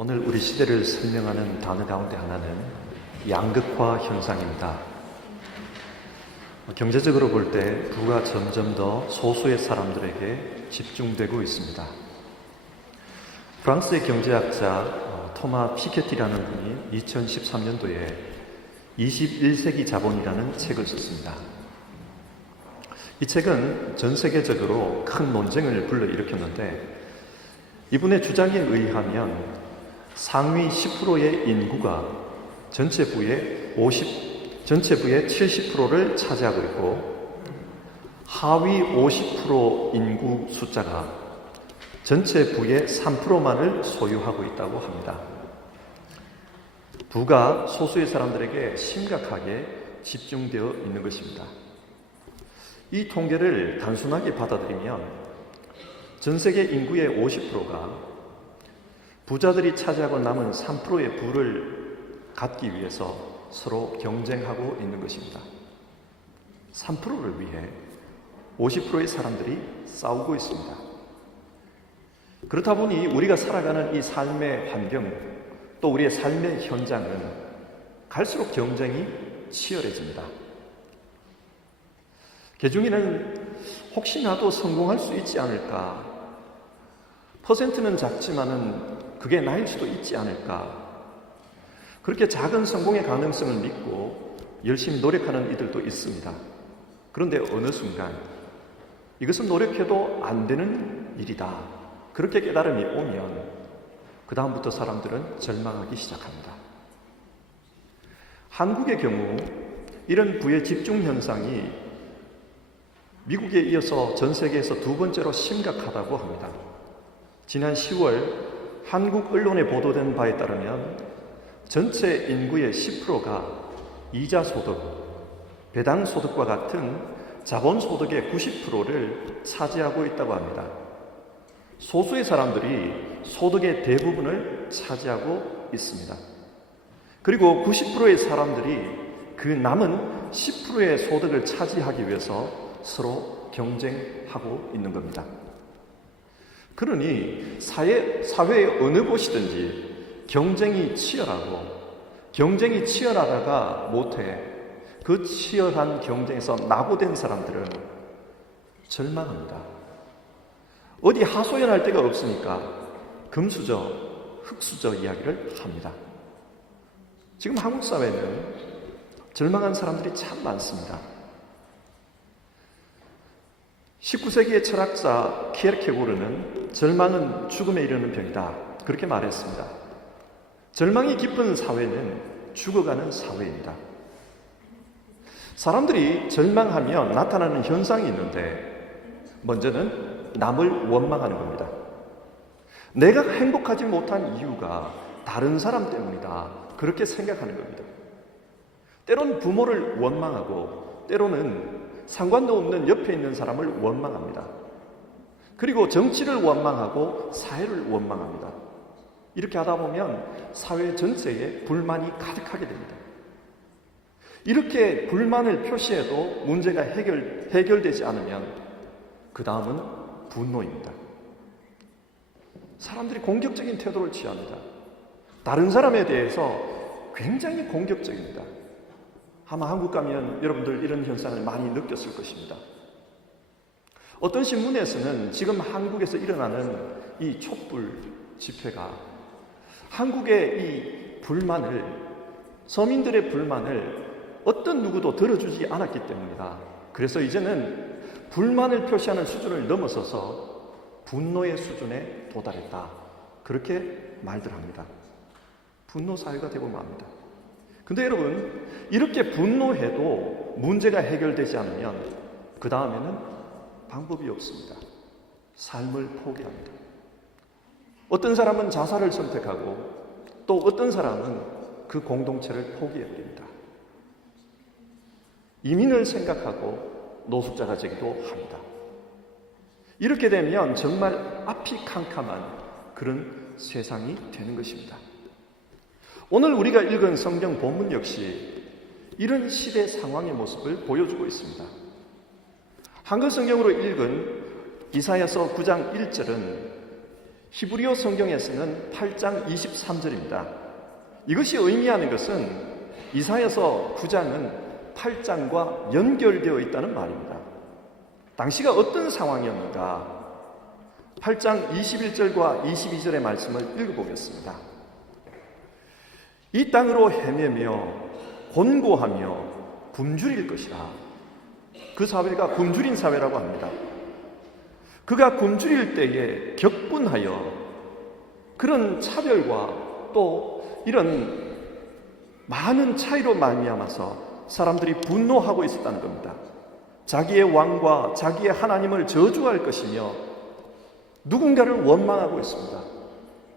오늘 우리 시대를 설명하는 단어 가운데 하나는 양극화 현상입니다. 경제적으로 볼 때 부가 점점 더 소수의 사람들에게 집중되고 있습니다. 프랑스의 경제학자 토마 피케티라는 분이 2013년도에 21세기 자본이라는 책을 썼습니다. 이 책은 전 세계적으로 큰 논쟁을 불러일으켰는데, 이분의 주장에 의하면 상위 10%의 인구가 전체 부의 70%를 차지하고 있고, 하위 50% 인구 숫자가 전체 부의 3%만을 소유하고 있다고 합니다. 부가 소수의 사람들에게 심각하게 집중되어 있는 것입니다. 이 통계를 단순하게 받아들이면 전 세계 인구의 50%가 부자들이 차지하고 남은 3%의 부를 갖기 위해서 서로 경쟁하고 있는 것입니다. 3%를 위해 50%의 사람들이 싸우고 있습니다. 그렇다 보니 우리가 살아가는 이 삶의 환경, 또 우리의 삶의 현장은 갈수록 경쟁이 치열해집니다. 개중에는 혹시나도 성공할 수 있지 않을까, 퍼센트는 작지만은 그게 나일 수도 있지 않을까, 그렇게 작은 성공의 가능성을 믿고 열심히 노력하는 이들도 있습니다. 그런데 어느 순간 이것은 노력해도 안 되는 일이다, 그렇게 깨달음이 오면 그 다음부터 사람들은 절망하기 시작합니다. 한국의 경우 이런 부의 집중 현상이 미국에 이어서 전 세계에서 두 번째로 심각하다고 합니다. 지난 10월 한국 언론에 보도된 바에 따르면 전체 인구의 10%가 이자 소득, 배당 소득과 같은 자본 소득의 90%를 차지하고 있다고 합니다. 소수의 사람들이 소득의 대부분을 차지하고 있습니다. 그리고 90%의 사람들이 그 남은 10%의 소득을 차지하기 위해서 서로 경쟁하고 있는 겁니다. 그러니 사회의 어느 곳이든지 경쟁이 치열하다가 못해 그 치열한 경쟁에서 낙오된 사람들은 절망합니다. 어디 하소연할 데가 없으니까 금수저, 흙수저 이야기를 합니다. 지금 한국 사회는 절망한 사람들이 참 많습니다. 19세기의 철학자 키에르케고르는 절망은 죽음에 이르는 병이다, 그렇게 말했습니다. 절망이 깊은 사회는 죽어가는 사회입니다. 사람들이 절망하면 나타나는 현상이 있는데, 먼저는 남을 원망하는 겁니다. 내가 행복하지 못한 이유가 다른 사람 때문이다, 그렇게 생각하는 겁니다. 때로는 부모를 원망하고, 때로는 상관도 없는 옆에 있는 사람을 원망합니다. 그리고 정치를 원망하고 사회를 원망합니다. 이렇게 하다 보면 사회 전체에 불만이 가득하게 됩니다. 이렇게 불만을 표시해도 문제가 해결되지 않으면 그 다음은 분노입니다. 사람들이 공격적인 태도를 취합니다. 다른 사람에 대해서 굉장히 공격적입니다. 아마 한국 가면 여러분들 이런 현상을 많이 느꼈을 것입니다. 어떤 신문에서는 지금 한국에서 일어나는 이 촛불 집회가 한국의 이 불만을, 서민들의 불만을 어떤 누구도 들어주지 않았기 때문이다. 그래서 이제는 불만을 표시하는 수준을 넘어서서 분노의 수준에 도달했다, 그렇게 말들 합니다. 분노 사회가 되고 맙니다. 근데 여러분, 이렇게 분노해도 문제가 해결되지 않으면 그 다음에는 방법이 없습니다. 삶을 포기합니다. 어떤 사람은 자살을 선택하고, 또 어떤 사람은 그 공동체를 포기해버립니다. 이민을 생각하고 노숙자가 되기도 합니다. 이렇게 되면 정말 앞이 캄캄한 그런 세상이 되는 것입니다. 오늘 우리가 읽은 성경 본문 역시 이런 시대 상황의 모습을 보여주고 있습니다. 한글 성경으로 읽은 이사야서 9장 1절은 히브리어 성경에서는 8장 23절입니다. 이것이 의미하는 것은 이사야서 9장은 8장과 연결되어 있다는 말입니다. 당시가 어떤 상황이었는가? 8장 21절과 22절의 말씀을 읽어보겠습니다. 이 땅으로 헤매며 곤고하며 굶주릴 것이라. 그 사회가 굶주린 사회라고 합니다. 그가 굶주릴 때에 격분하여 그런 차별과 또 이런 많은 차이로 말미암아서 사람들이 분노하고 있었다는 겁니다. 자기의 왕과 자기의 하나님을 저주할 것이며 누군가를 원망하고 있습니다.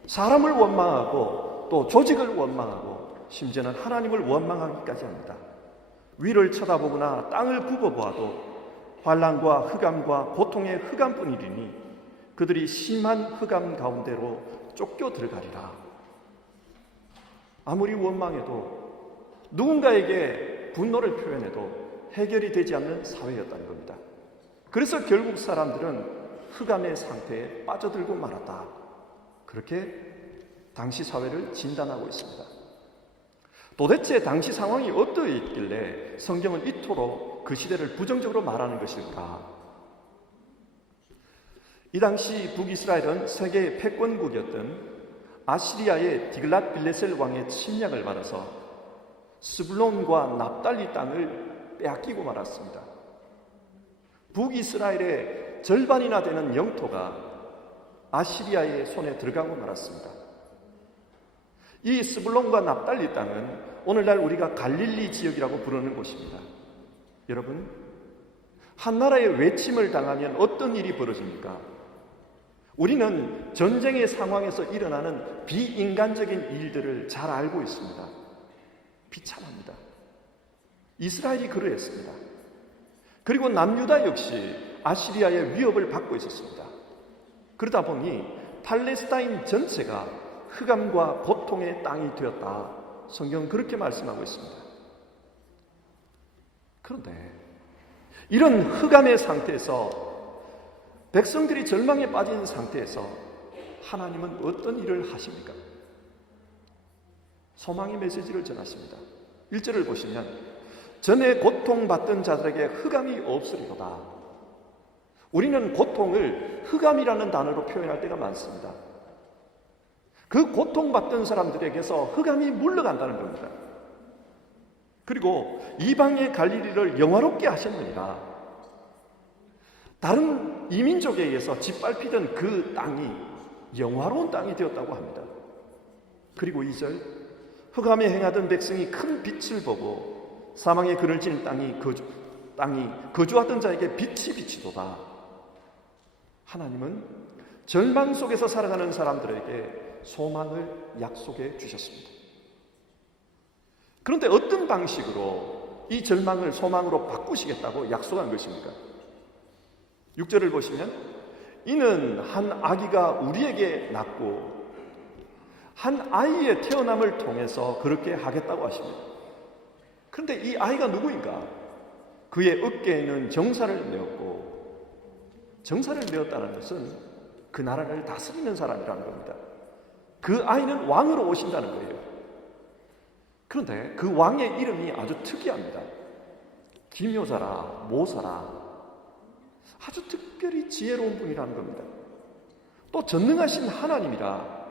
사람을 원망하고 또 조직을 원망하고 심지어는 하나님을 원망하기까지 합니다. 위를 쳐다보거나 땅을 굽어보아도 환난과 흑암과 고통의 흑암뿐이리니 그들이 심한 흑암 가운데로 쫓겨 들어가리라. 아무리 원망해도 누군가에게 분노를 표현해도 해결이 되지 않는 사회였다는 겁니다. 그래서 결국 사람들은 흑암의 상태에 빠져들고 말았다. 그렇게 당시 사회를 진단하고 있습니다. 도대체 당시 상황이 어떠했길래 성경은 이토록 그 시대를 부정적으로 말하는 것일까? 이 당시 북이스라엘은 세계의 패권국이었던 아시리아의 디글랏 빌레셀 왕의 침략을 받아서 스불론과 납달리 땅을 빼앗기고 말았습니다. 북이스라엘의 절반이나 되는 영토가 아시리아의 손에 들어가고 말았습니다. 이 스불론과 납달리 땅은 오늘날 우리가 갈릴리 지역이라고 부르는 곳입니다. 여러분, 한 나라의 외침을 당하면 어떤 일이 벌어집니까? 우리는 전쟁의 상황에서 일어나는 비인간적인 일들을 잘 알고 있습니다. 비참합니다. 이스라엘이 그러했습니다. 그리고 남유다 역시 아시리아의 위협을 받고 있었습니다. 그러다 보니 팔레스타인 전체가 흑암과 고통의 땅이 되었다. 성경은 그렇게 말씀하고 있습니다. 그런데 이런 흑암의 상태에서 백성들이 절망에 빠진 상태에서 하나님은 어떤 일을 하십니까? 소망의 메시지를 전하십니다. 1절을 보시면 전에 고통받던 자들에게 흑암이 없으리로다. 우리는 고통을 흑암이라는 단어로 표현할 때가 많습니다. 그 고통받던 사람들에게서 흑암이 물러간다는 겁니다. 그리고 이방의 갈릴리를 영화롭게 하셨느니라. 다른 이민족에 의해서 짓밟히던 그 땅이 영화로운 땅이 되었다고 합니다. 그리고 2절, 흑암에 행하던 백성이 큰 빛을 보고 사망의 그늘 지는 땅이 거주하던 자에게 빛이 비치도다. 하나님은 절망 속에서 살아가는 사람들에게 소망을 약속해 주셨습니다. 그런데 어떤 방식으로 이 절망을 소망으로 바꾸시겠다고 약속한 것입니까? 6절을 보시면 이는 한 아기가 우리에게 낳고 한 아이의 태어남을 통해서 그렇게 하겠다고 하십니다. 그런데 이 아이가 누구인가? 그의 어깨에는 정사를 메었고, 정사를 메었다는 것은 그 나라를 다스리는 사람이라는 겁니다. 그 아이는 왕으로 오신다는 거예요. 그런데 그 왕의 이름이 아주 특이합니다. 기묘자라, 모사라, 아주 특별히 지혜로운 분이라는 겁니다. 또 전능하신 하나님이라,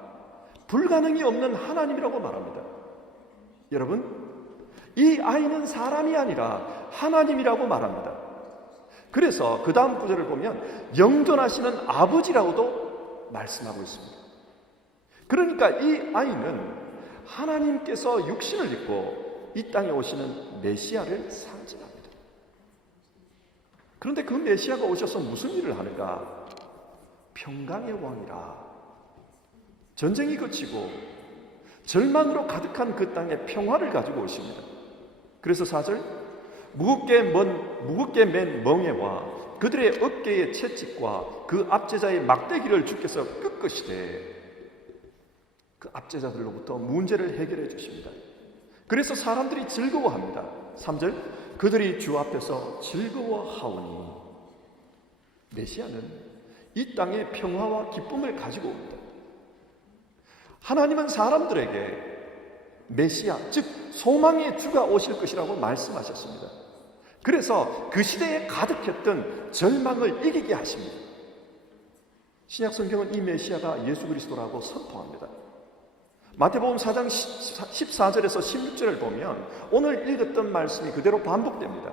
불가능이 없는 하나님이라고 말합니다. 여러분, 이 아이는 사람이 아니라 하나님이라고 말합니다. 그래서 그 다음 구절을 보면 영존하시는 아버지라고도 말씀하고 있습니다. 그러니까 이 아이는 하나님께서 육신을 입고 이 땅에 오시는 메시아를 상징합니다. 그런데 그 메시아가 오셔서 무슨 일을 하는가? 평강의 왕이라. 전쟁이 그치고 절망으로 가득한 그 땅에 평화를 가지고 오십니다. 그래서 4절, 무겁게 맨 멍에와 그들의 어깨의 채찍과 그 압제자의 막대기를 주께서 끄끄시되 그 압제자들로부터 문제를 해결해 주십니다. 그래서 사람들이 즐거워합니다. 3절, 그들이 주 앞에서 즐거워하오니. 메시아는 이 땅에 평화와 기쁨을 가지고 옵니다. 하나님은 사람들에게 메시아, 즉 소망의 주가 오실 것이라고 말씀하셨습니다. 그래서 그 시대에 가득했던 절망을 이기게 하십니다. 신약 성경은 이 메시아가 예수 그리스도라고 선포합니다. 마태복음 4장 14절에서 16절을 보면 오늘 읽었던 말씀이 그대로 반복됩니다.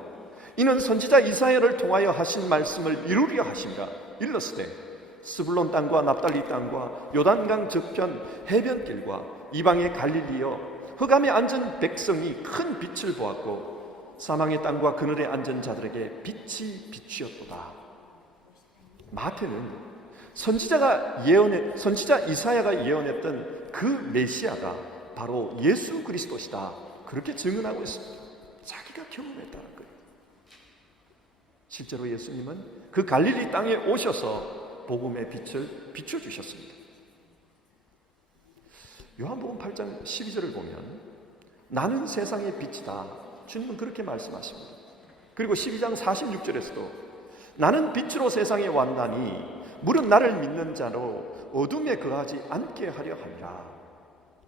이는 선지자 이사야를 통하여 하신 말씀을 이루려 하심이라. 일렀으되 스불론 땅과 납달리 땅과 요단강 저편 해변길과 이방의 갈릴리여 흑암에 앉은 백성이 큰 빛을 보았고 사망의 땅과 그늘에 앉은 자들에게 빛이 비추었도다. 마태는 선지자 이사야가 예언했던 그 메시아가 바로 예수 그리스도시다, 그렇게 증언하고 있습니다. 자기가 경험했다는 거예요. 실제로 예수님은 그 갈릴리 땅에 오셔서 복음의 빛을 비춰주셨습니다. 요한복음 8장 12절을 보면 나는 세상의 빛이다, 주님은 그렇게 말씀하십니다. 그리고 12장 46절에서도 나는 빛으로 세상에 왔나니 물은 나를 믿는 자로 어둠에 거하지 않게 하려 함이라.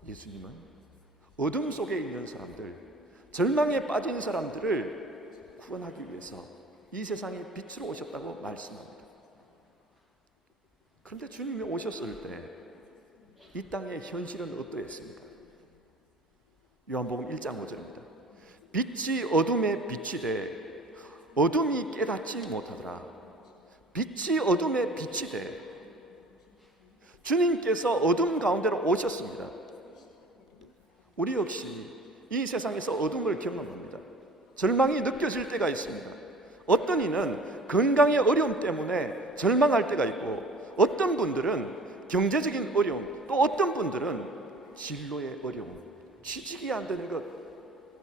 예수님은 어둠 속에 있는 사람들, 절망에 빠진 사람들을 구원하기 위해서 이 세상에 빛으로 오셨다고 말씀합니다. 그런데 주님이 오셨을 때 이 땅의 현실은 어떠했습니까? 요한복음 1장 5절입니다. 빛이 어둠에 빛이 돼 어둠이 깨닫지 못하더라. 빛이 어둠에 빛이 돼. 주님께서 어둠 가운데로 오셨습니다. 우리 역시 이 세상에서 어둠을 경험합니다. 절망이 느껴질 때가 있습니다. 어떤 이는 건강의 어려움 때문에 절망할 때가 있고, 어떤 분들은 경제적인 어려움, 또 어떤 분들은 진로의 어려움, 취직이 안 되는 것,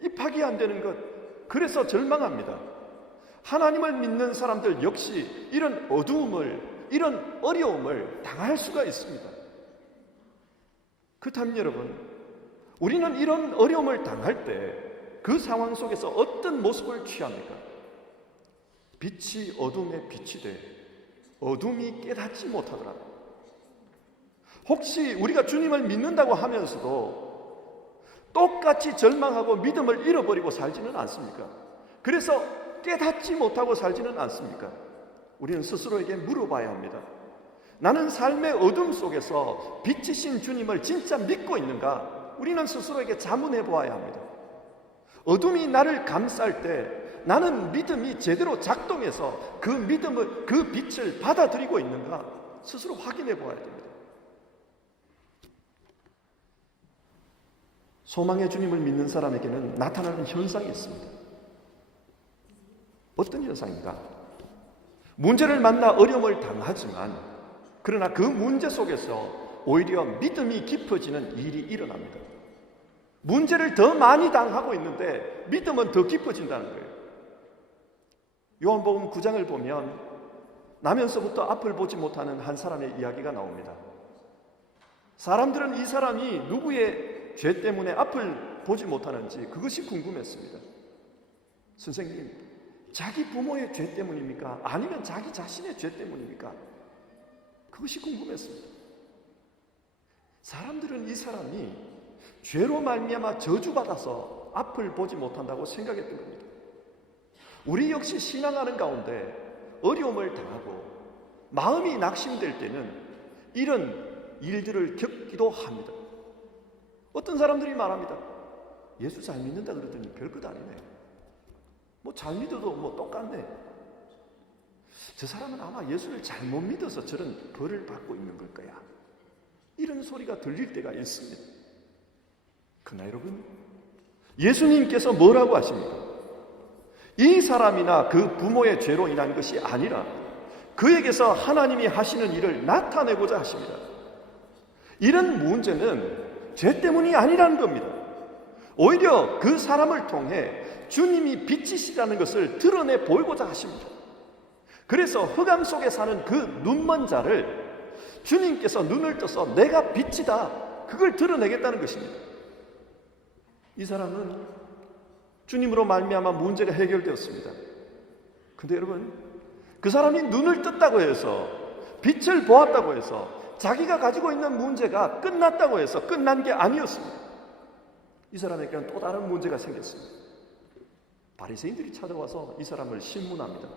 입학이 안 되는 것, 그래서 절망합니다. 하나님을 믿는 사람들 역시 이런 어두움을, 이런 어려움을 당할 수가 있습니다. 그렇다면 여러분, 우리는 이런 어려움을 당할 때 그 상황 속에서 어떤 모습을 취합니까? 빛이 어둠에 빛이 돼 어둠이 깨닫지 못하더라. 혹시 우리가 주님을 믿는다고 하면서도 똑같이 절망하고 믿음을 잃어버리고 살지는 않습니까? 그래서 깨닫지 못하고 살지는 않습니까? 우리는 스스로에게 물어봐야 합니다. 나는 삶의 어둠 속에서 빛이신 주님을 진짜 믿고 있는가? 우리는 스스로에게 자문해 보아야 합니다. 어둠이 나를 감쌀 때 나는 믿음이 제대로 작동해서 그 믿음을, 그 빛을 받아들이고 있는가? 스스로 확인해 보아야 됩니다. 소망의 주님을 믿는 사람에게는 나타나는 현상이 있습니다. 어떤 현상인가? 문제를 만나 어려움을 당하지만 그러나 그 문제 속에서 오히려 믿음이 깊어지는 일이 일어납니다. 문제를 더 많이 당하고 있는데 믿음은 더 깊어진다는 거예요. 요한복음 9장을 보면 나면서부터 앞을 보지 못하는 한 사람의 이야기가 나옵니다. 사람들은 이 사람이 누구의 죄 때문에 앞을 보지 못하는지 그것이 궁금했습니다. 선생님, 자기 부모의 죄 때문입니까? 아니면 자기 자신의 죄 때문입니까? 그것이 궁금했습니다. 사람들은 이 사람이 죄로 말미암아 저주받아서 앞을 보지 못한다고 생각했던 겁니다. 우리 역시 신앙하는 가운데 어려움을 당하고 마음이 낙심될 때는 이런 일들을 겪기도 합니다. 어떤 사람들이 말합니다. 예수 잘 믿는다 그러더니 별것 아니네. 뭐 잘 믿어도 뭐 똑같네. 저 사람은 아마 예수를 잘못 믿어서 저런 벌을 받고 있는 걸 거야. 이런 소리가 들릴 때가 있습니다. 그러나 여러분, 예수님께서 뭐라고 하십니까? 이 사람이나 그 부모의 죄로 인한 것이 아니라 그에게서 하나님이 하시는 일을 나타내고자 하십니다. 이런 문제는 죄 때문이 아니라는 겁니다. 오히려 그 사람을 통해 주님이 빛이시라는 것을 드러내 보이고자 하십니다. 그래서 흑암 속에 사는 그 눈먼 자를 주님께서 눈을 떠서 내가 빛이다, 그걸 드러내겠다는 것입니다. 이 사람은 주님으로 말미암아 문제가 해결되었습니다. 근데 여러분, 그 사람이 눈을 떴다고 해서, 빛을 보았다고 해서 자기가 가지고 있는 문제가 끝났다고 해서 끝난 게 아니었습니다. 이 사람에게는 또 다른 문제가 생겼습니다. 바리새인들이 찾아와서 이 사람을 신문합니다.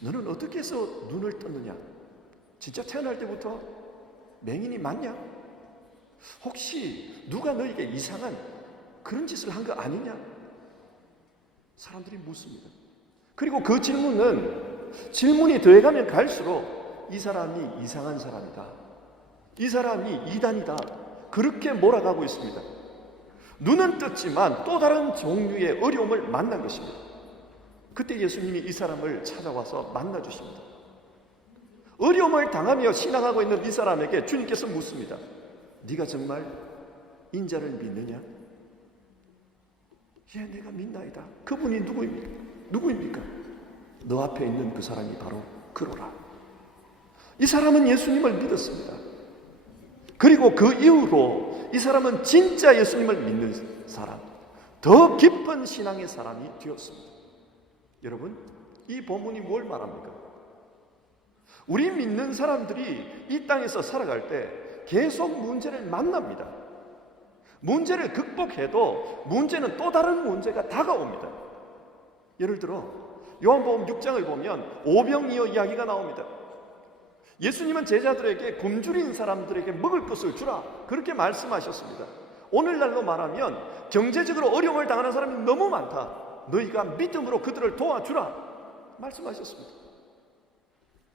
너는 어떻게 해서 눈을 떴느냐? 진짜 태어날 때부터 맹인이 맞냐? 혹시 누가 너에게 이상한 그런 짓을 한 거 아니냐? 사람들이 묻습니다. 그리고 그 질문이 더해가면 갈수록 이 사람이 이상한 사람이다, 이 사람이 이단이다, 그렇게 몰아가고 있습니다. 눈은 떴지만 또 다른 종류의 어려움을 만난 것입니다. 그때 예수님이 이 사람을 찾아와서 만나주십니다. 어려움을 당하며 신앙하고 있는 이 사람에게 주님께서 묻습니다. 네가 정말 인자를 믿느냐? 예, 내가 믿나이다. 그분이 누구입니까? 너 앞에 있는 그 사람이 바로 그로라. 이 사람은 예수님을 믿었습니다. 그리고 그 이후로 이 사람은 진짜 예수님을 믿는 사람, 더 깊은 신앙의 사람이 되었습니다. 여러분, 이 본문이 뭘 말합니까? 우리 믿는 사람들이 이 땅에서 살아갈 때 계속 문제를 만납니다. 문제를 극복해도 문제는 또 다른 문제가 다가옵니다. 예를 들어 요한복음 6장을 보면 오병이어 이야기가 나옵니다. 예수님은 제자들에게 굶주린 사람들에게 먹을 것을 주라, 그렇게 말씀하셨습니다. 오늘날로 말하면 경제적으로 어려움을 당하는 사람이 너무 많다, 너희가 믿음으로 그들을 도와주라 말씀하셨습니다.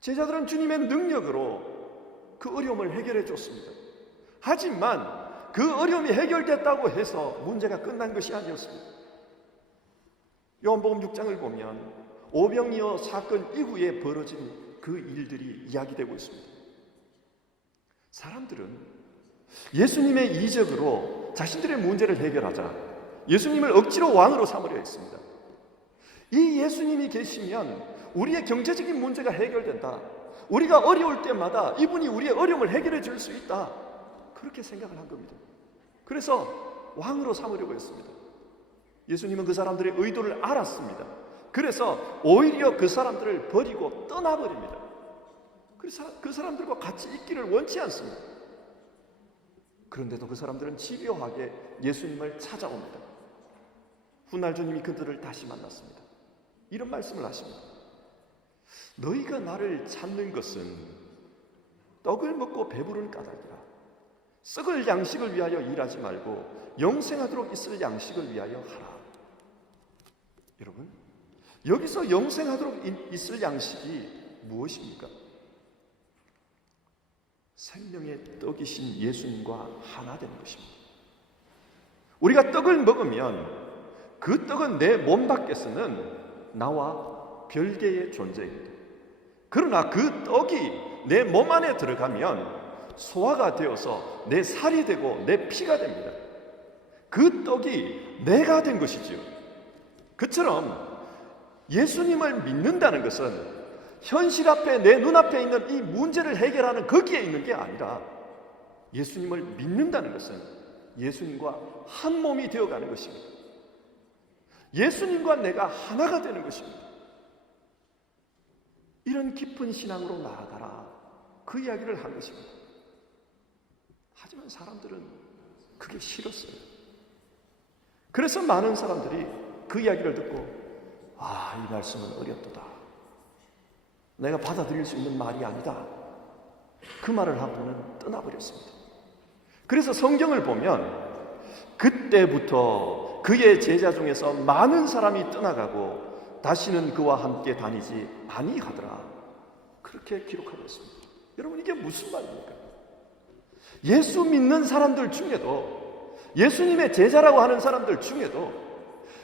제자들은 주님의 능력으로 그 어려움을 해결해 줬습니다. 하지만 그 어려움이 해결됐다고 해서 문제가 끝난 것이 아니었습니다. 요한복음 6장을 보면 오병이어 사건 이후에 벌어진 그 일들이 이야기되고 있습니다. 사람들은 예수님의 이적으로 자신들의 문제를 해결하자 예수님을 억지로 왕으로 삼으려 했습니다. 이 예수님이 계시면 우리의 경제적인 문제가 해결된다, 우리가 어려울 때마다 이분이 우리의 어려움을 해결해 줄 수 있다, 그렇게 생각을 한 겁니다. 그래서 왕으로 삼으려고 했습니다. 예수님은 그 사람들의 의도를 알았습니다. 그래서 오히려 그 사람들을 버리고 떠나버립니다. 그래서 그 사람들과 같이 있기를 원치 않습니다. 그런데도 그 사람들은 집요하게 예수님을 찾아옵니다. 훗날 주님이 그들을 다시 만났습니다. 이런 말씀을 하십니다. 너희가 나를 찾는 것은 떡을 먹고 배부른 까닭이라. 썩을 양식을 위하여 일하지 말고 영생하도록 있을 양식을 위하여 하라. 여러분, 여기서 영생하도록 있을 양식이 무엇입니까? 생명의 떡이신 예수님과 하나 되는 것입니다. 우리가 떡을 먹으면 그 떡은 내 몸 밖에서는 나와 별개의 존재입니다. 그러나 그 떡이 내 몸 안에 들어가면 소화가 되어서 내 살이 되고 내 피가 됩니다. 그 떡이 내가 된 것이지요. 그처럼 예수님을 믿는다는 것은 현실 앞에 내 눈앞에 있는 이 문제를 해결하는 거기에 있는 게 아니라 예수님을 믿는다는 것은 예수님과 한 몸이 되어가는 것입니다. 예수님과 내가 하나가 되는 것입니다. 이런 깊은 신앙으로 나아가라, 그 이야기를 한 것입니다. 하지만 사람들은 그게 싫었어요. 그래서 많은 사람들이 그 이야기를 듣고 이 말씀은 어렵도다, 내가 받아들일 수 있는 말이 아니다, 그 말을 하고는 떠나버렸습니다. 그래서 성경을 보면 그때부터 그의 제자 중에서 많은 사람이 떠나가고 다시는 그와 함께 다니지 아니하더라, 그렇게 기록하고 있습니다. 여러분, 이게 무슨 말입니까? 예수 믿는 사람들 중에도, 예수님의 제자라고 하는 사람들 중에도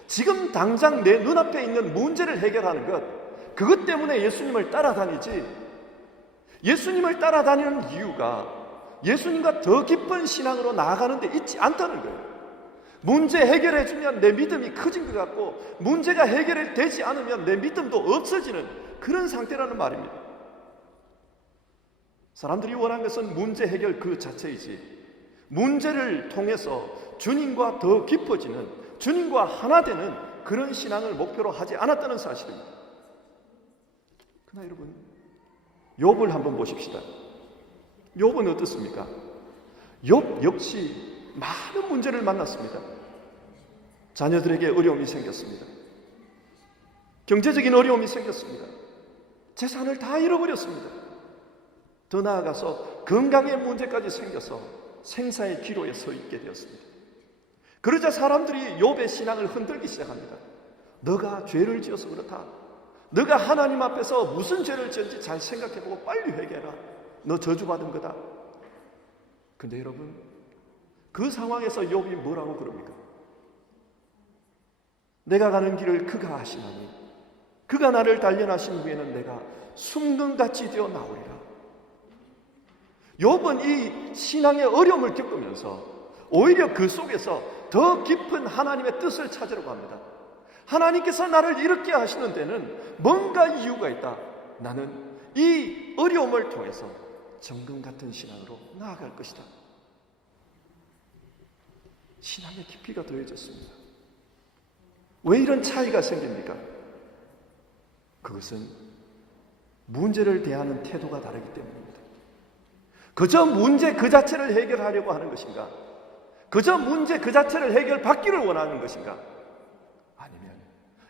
지금 당장 내 눈앞에 있는 문제를 해결하는 것, 그것 때문에 예수님을 따라다니지, 예수님을 따라다니는 이유가 예수님과 더 깊은 신앙으로 나아가는 데 있지 않다는 거예요. 문제 해결해주면 내 믿음이 커진 것 같고, 문제가 해결되지 않으면 내 믿음도 없어지는 그런 상태라는 말입니다. 사람들이 원하는 것은 문제 해결 그 자체이지, 문제를 통해서 주님과 더 깊어지는, 주님과 하나 되는 그런 신앙을 목표로 하지 않았다는 사실입니다. 그러나 여러분, 욥을 한번 보십시다. 욥은 어떻습니까? 욥 역시 많은 문제를 만났습니다. 자녀들에게 어려움이 생겼습니다. 경제적인 어려움이 생겼습니다. 재산을 다 잃어버렸습니다. 더 나아가서 건강의 문제까지 생겨서 생사의 기로에 서 있게 되었습니다. 그러자 사람들이 욥의 신앙을 흔들기 시작합니다. 너가 죄를 지어서 그렇다. 너가 하나님 앞에서 무슨 죄를 지었는지 잘 생각해보고 빨리 회개해라. 너 저주받은 거다. 근데 여러분, 그 상황에서 욥이 뭐라고 그럽니까? 내가 가는 길을 그가 아시나니 그가 나를 단련하신 후에는 내가 순금같이 되어 나오리라. 욥은 이 신앙의 어려움을 겪으면서 오히려 그 속에서 더 깊은 하나님의 뜻을 찾으려고 합니다. 하나님께서 나를 이렇게 하시는 데는 뭔가 이유가 있다. 나는 이 어려움을 통해서 정금 같은 신앙으로 나아갈 것이다. 신앙의 깊이가 더해졌습니다. 왜 이런 차이가 생깁니까? 그것은 문제를 대하는 태도가 다르기 때문입니다. 그저 문제 그 자체를 해결하려고 하는 것인가? 그저 문제 그 자체를 해결받기를 원하는 것인가? 아니면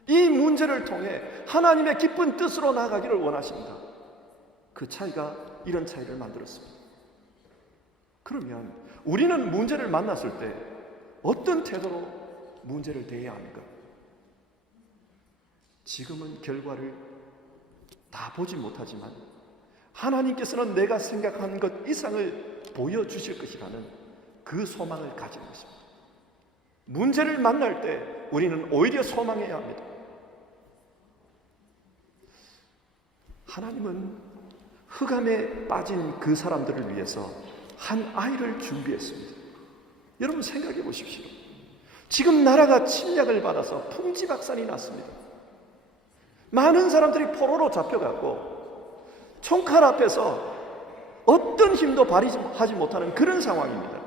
이 문제를 통해 하나님의 기쁜 뜻으로 나아가기를 원하십니다. 그 차이가 이런 차이를 만들었습니다. 그러면 우리는 문제를 만났을 때 어떤 태도로 문제를 대해야 합니까? 지금은 결과를 다 보지 못하지만 하나님께서는 내가 생각한 것 이상을 보여주실 것이라는 그 소망을 가지는 것입니다. 문제를 만날 때 우리는 오히려 소망해야 합니다. 하나님은 흑암에 빠진 그 사람들을 위해서 한 아이를 준비했습니다. 여러분 생각해 보십시오. 지금 나라가 침략을 받아서 풍지박산이 났습니다. 많은 사람들이 포로로 잡혀가고 총칼 앞에서 어떤 힘도 발휘하지 못하는 그런 상황입니다.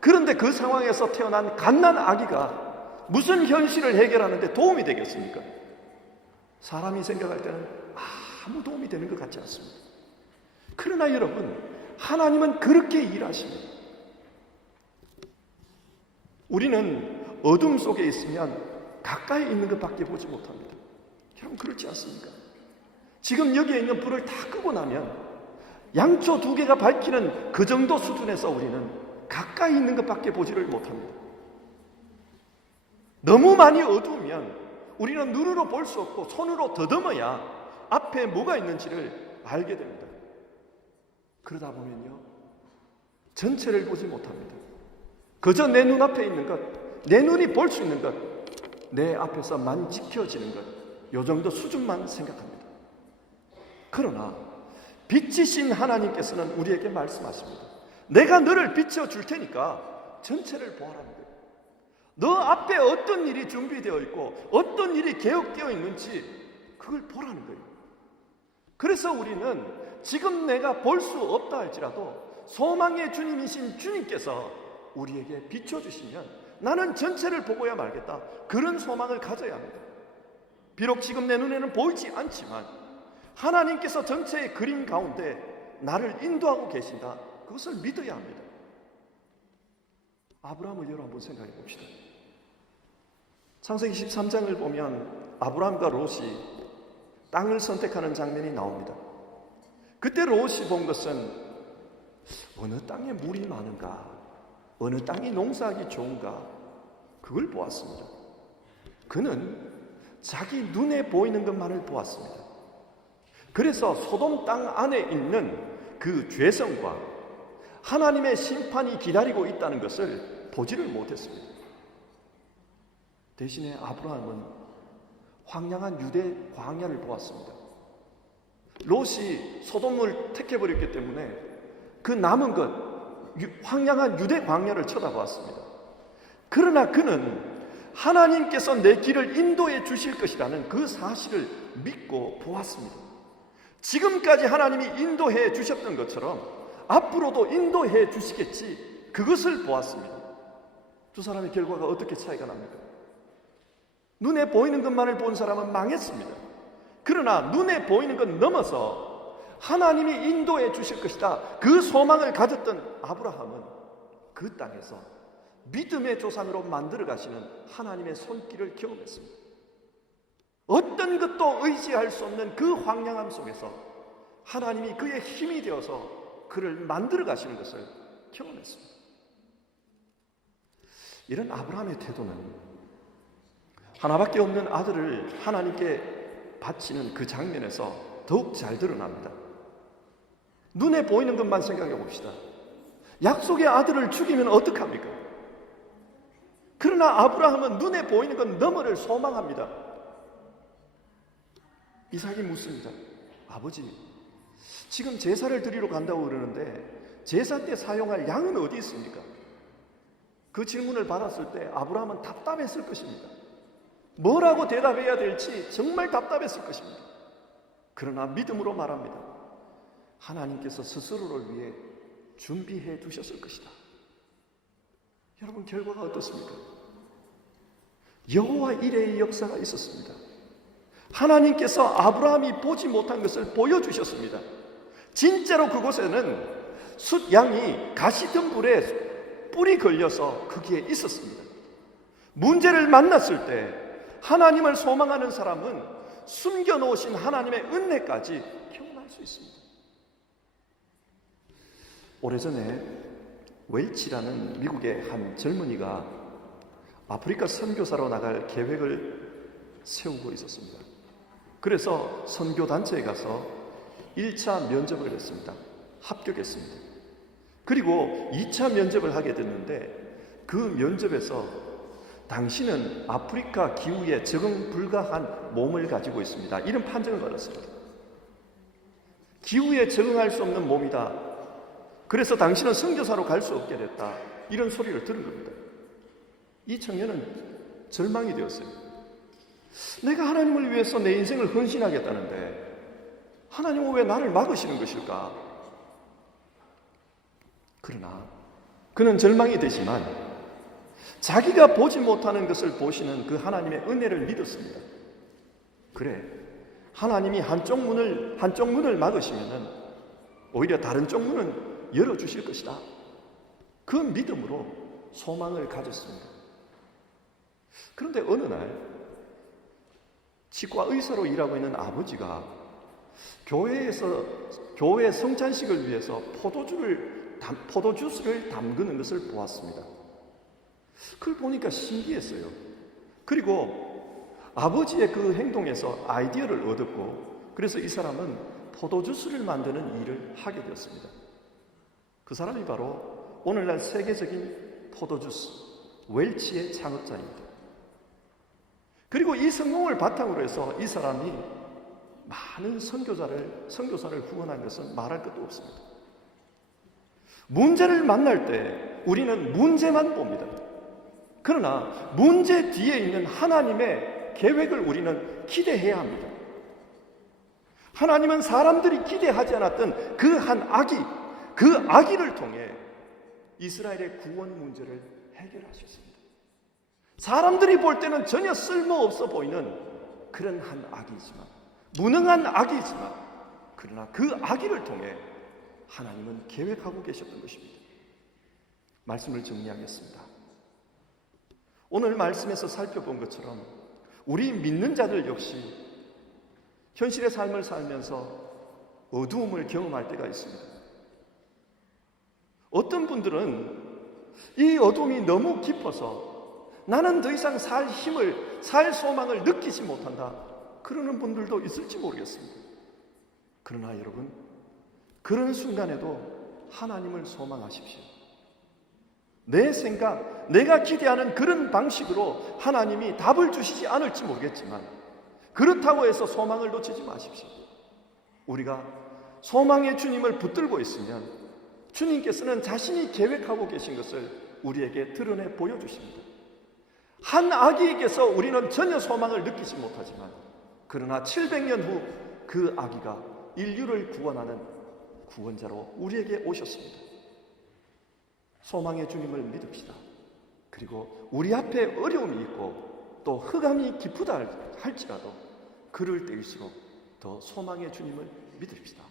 그런데 그 상황에서 태어난 갓난 아기가 무슨 현실을 해결하는데 도움이 되겠습니까? 사람이 생각할 때는 아무 도움이 되는 것 같지 않습니다. 그러나 여러분, 하나님은 그렇게 일하십니다. 우리는 어둠 속에 있으면 가까이 있는 것밖에 보지 못합니다. 여러분 그렇지 않습니까? 지금 여기에 있는 불을 다 끄고 나면 양초 2개가 밝히는 그 정도 수준에서 우리는 가까이 있는 것밖에 보지를 못합니다. 너무 많이 어두우면 우리는 눈으로 볼 수 없고 손으로 더듬어야 앞에 뭐가 있는지를 알게 됩니다. 그러다 보면요, 전체를 보지 못합니다. 그저 내 눈앞에 있는 것, 내 눈이 볼 수 있는 것, 내 앞에서만 지켜지는 것, 이 정도 수준만 생각합니다. 그러나 빛이신 하나님께서는 우리에게 말씀하십니다. 내가 너를 비춰줄 테니까 전체를 보아라는 거예요. 너 앞에 어떤 일이 준비되어 있고 어떤 일이 계획되어 있는지 그걸 보라는 거예요. 그래서 우리는 지금 내가 볼 수 없다 할지라도 소망의 주님이신 주님께서 우리에게 비춰주시면 나는 전체를 보고야 말겠다, 그런 소망을 가져야 합니다. 비록 지금 내 눈에는 보이지 않지만 하나님께서 전체의 그림 가운데 나를 인도하고 계신다, 그것을 믿어야 합니다. 아브라함을 여러분 한번 생각해 봅시다. 창세기 13장을 보면 아브라함과 롯이 땅을 선택하는 장면이 나옵니다. 그때 롯이 본 것은 어느 땅에 물이 많은가, 어느 땅이 농사하기 좋은가, 그걸 보았습니다. 그는 자기 눈에 보이는 것만을 보았습니다. 그래서 소돔 땅 안에 있는 그 죄성과 하나님의 심판이 기다리고 있다는 것을 보지를 못했습니다. 대신에 아브라함은 황량한 유대 광야를 보았습니다. 롯이 소돔을 택해버렸기 때문에 그 남은 것, 황량한 유대 광야를 쳐다보았습니다. 그러나 그는 하나님께서 내 길을 인도해 주실 것이라는 그 사실을 믿고 보았습니다. 지금까지 하나님이 인도해 주셨던 것처럼 앞으로도 인도해 주시겠지, 그것을 보았습니다. 두 사람의 결과가 어떻게 차이가 납니까? 눈에 보이는 것만을 본 사람은 망했습니다. 그러나 눈에 보이는 것 넘어서 하나님이 인도해 주실 것이다. 그 소망을 가졌던 아브라함은 그 땅에서 믿음의 조상으로 만들어 가시는 하나님의 손길을 경험했습니다. 어떤 것도 의지할 수 없는 그 황량함 속에서 하나님이 그의 힘이 되어서 그를 만들어 가시는 것을 경험했습니다. 이런 아브라함의 태도는 하나밖에 없는 아들을 하나님께 바치는 그 장면에서 더욱 잘 드러납니다. 눈에 보이는 것만 생각해 봅시다. 약속의 아들을 죽이면 어떡합니까? 그러나 아브라함은 눈에 보이는 것 너머를 소망합니다. 이삭이 묻습니다. 아버지, 지금 제사를 드리러 간다고 그러는데 제사 때 사용할 양은 어디 있습니까? 그 질문을 받았을 때 아브라함은 답답했을 것입니다. 뭐라고 대답해야 될지 정말 답답했을 것입니다. 그러나 믿음으로 말합니다. 하나님께서 스스로를 위해 준비해 두셨을 것이다. 여러분, 결과가 어떻습니까? 여호와 이레의 역사가 있었습니다. 하나님께서 아브라함이 보지 못한 것을 보여주셨습니다. 진짜로 그곳에는 숫양이 가시덤불에 뿔이 걸려서 거기에 있었습니다. 문제를 만났을 때 하나님을 소망하는 사람은 숨겨놓으신 하나님의 은혜까지 경험할 수 있습니다. 오래전에 웰치라는 미국의 한 젊은이가 아프리카 선교사로 나갈 계획을 세우고 있었습니다. 그래서 선교단체에 가서 1차 면접을 했습니다. 합격했습니다. 그리고 2차 면접을 하게 됐는데 그 면접에서 당신은 아프리카 기후에 적응 불가한 몸을 가지고 있습니다. 이런 판정을 받았습니다. 기후에 적응할 수 없는 몸이다. 그래서 당신은 선교사로 갈 수 없게 됐다. 이런 소리를 들은 겁니다. 이 청년은 절망이 되었어요. 내가 하나님을 위해서 내 인생을 헌신하겠다는데 하나님은 왜 나를 막으시는 것일까? 그러나 그는 절망이 되지만 자기가 보지 못하는 것을 보시는 그 하나님의 은혜를 믿었습니다. 그래, 하나님이 한쪽 문을 막으시면은 오히려 다른 쪽 문은 열어주실 것이다. 그 믿음으로 소망을 가졌습니다. 그런데 어느 날 치과 의사로 일하고 있는 아버지가 교회 성찬식을 위해서 포도주스를 담그는 것을 보았습니다. 그걸 보니까 신기했어요. 그리고 아버지의 그 행동에서 아이디어를 얻었고, 그래서 이 사람은 포도주스를 만드는 일을 하게 되었습니다. 그 사람이 바로 오늘날 세계적인 포도주스 웰치의 창업자입니다. 그리고 이 성공을 바탕으로 해서 이 사람이 많은 선교사를 후원한 것은 말할 것도 없습니다. 문제를 만날 때 우리는 문제만 봅니다. 그러나 문제 뒤에 있는 하나님의 계획을 우리는 기대해야 합니다. 하나님은 사람들이 기대하지 않았던 그 한 아기, 그 아기를 통해 이스라엘의 구원 문제를 해결하셨습니다. 사람들이 볼 때는 전혀 쓸모없어 보이는 그런 한 아기이지만, 무능한 아기이지만, 그러나 그 아기를 통해 하나님은 계획하고 계셨던 것입니다. 말씀을 정리하겠습니다. 오늘 말씀에서 살펴본 것처럼 우리 믿는 자들 역시 현실의 삶을 살면서 어두움을 경험할 때가 있습니다. 어떤 분들은 이 어둠이 너무 깊어서 나는 더 이상 살 힘을, 살 소망을 느끼지 못한다, 그러는 분들도 있을지 모르겠습니다. 그러나 여러분, 그런 순간에도 하나님을 소망하십시오. 내 생각, 내가 기대하는 그런 방식으로 하나님이 답을 주시지 않을지 모르겠지만, 그렇다고 해서 소망을 놓치지 마십시오. 우리가 소망의 주님을 붙들고 있으면 주님께서는 자신이 계획하고 계신 것을 우리에게 드러내 보여주십니다. 한 아기에게서 우리는 전혀 소망을 느끼지 못하지만, 그러나 700년 후 그 아기가 인류를 구원하는 구원자로 우리에게 오셨습니다. 소망의 주님을 믿읍시다. 그리고 우리 앞에 어려움이 있고 또 흑암이 깊다 할지라도 그럴 때일수록 더 소망의 주님을 믿읍시다.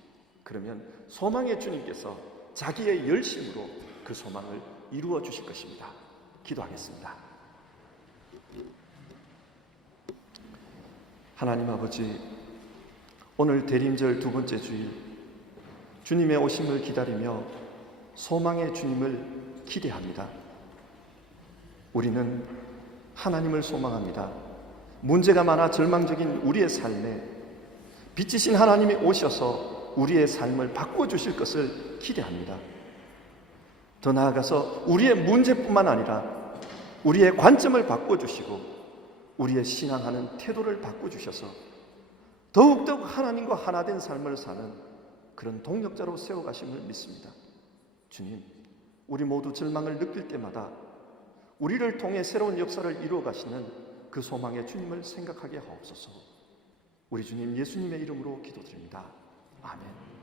그러면 소망의 주님께서 자기의 열심으로 그 소망을 이루어 주실 것입니다. 기도하겠습니다. 하나님 아버지, 오늘 대림절 두 번째 주일, 주님의 오심을 기다리며 소망의 주님을 기대합니다. 우리는 하나님을 소망합니다. 문제가 많아 절망적인 우리의 삶에 빛이신 하나님이 오셔서 우리의 삶을 바꿔주실 것을 기대합니다. 더 나아가서 우리의 문제뿐만 아니라 우리의 관점을 바꿔주시고 우리의 신앙하는 태도를 바꿔주셔서 더욱더욱 하나님과 하나 된 삶을 사는 그런 동력자로 세워가심을 믿습니다. 주님, 우리 모두 절망을 느낄 때마다 우리를 통해 새로운 역사를 이루어 가시는 그 소망의 주님을 생각하게 하옵소서. 우리 주님 예수님의 이름으로 기도드립니다. 아멘.